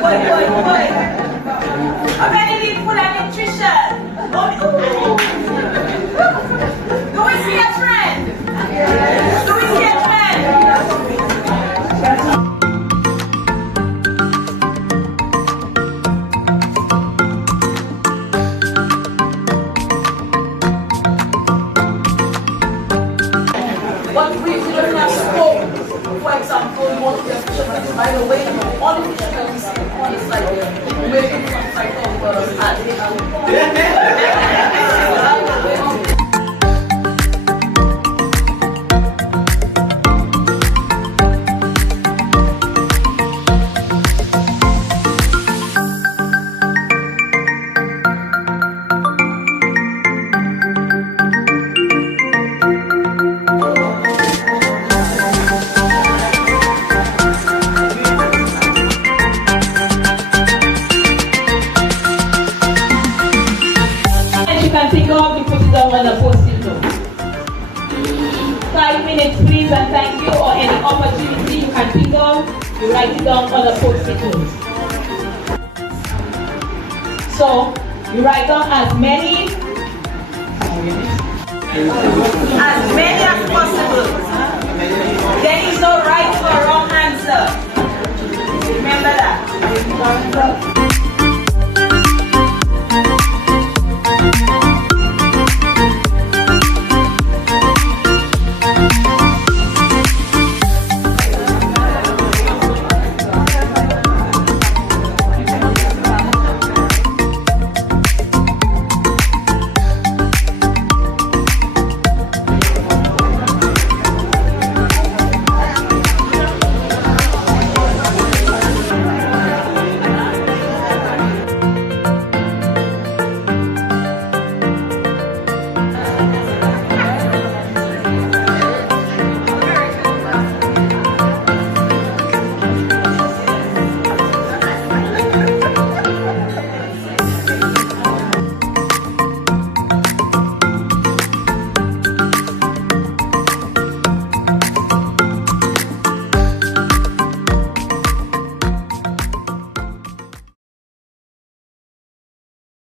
How many need food and nutrition? Do we see a trend? Do we see a trend? But we don't have scope. For example, we want to get fish. By the way, all the fish that we see on the side here, waiting for $5,000 You can pick up, you put it down on the post-it note. 5 minutes please, and thank you, or any opportunity you can pick up, you write it down on the post-it note. So, you write down as many as possible. There is no right or wrong answer. Remember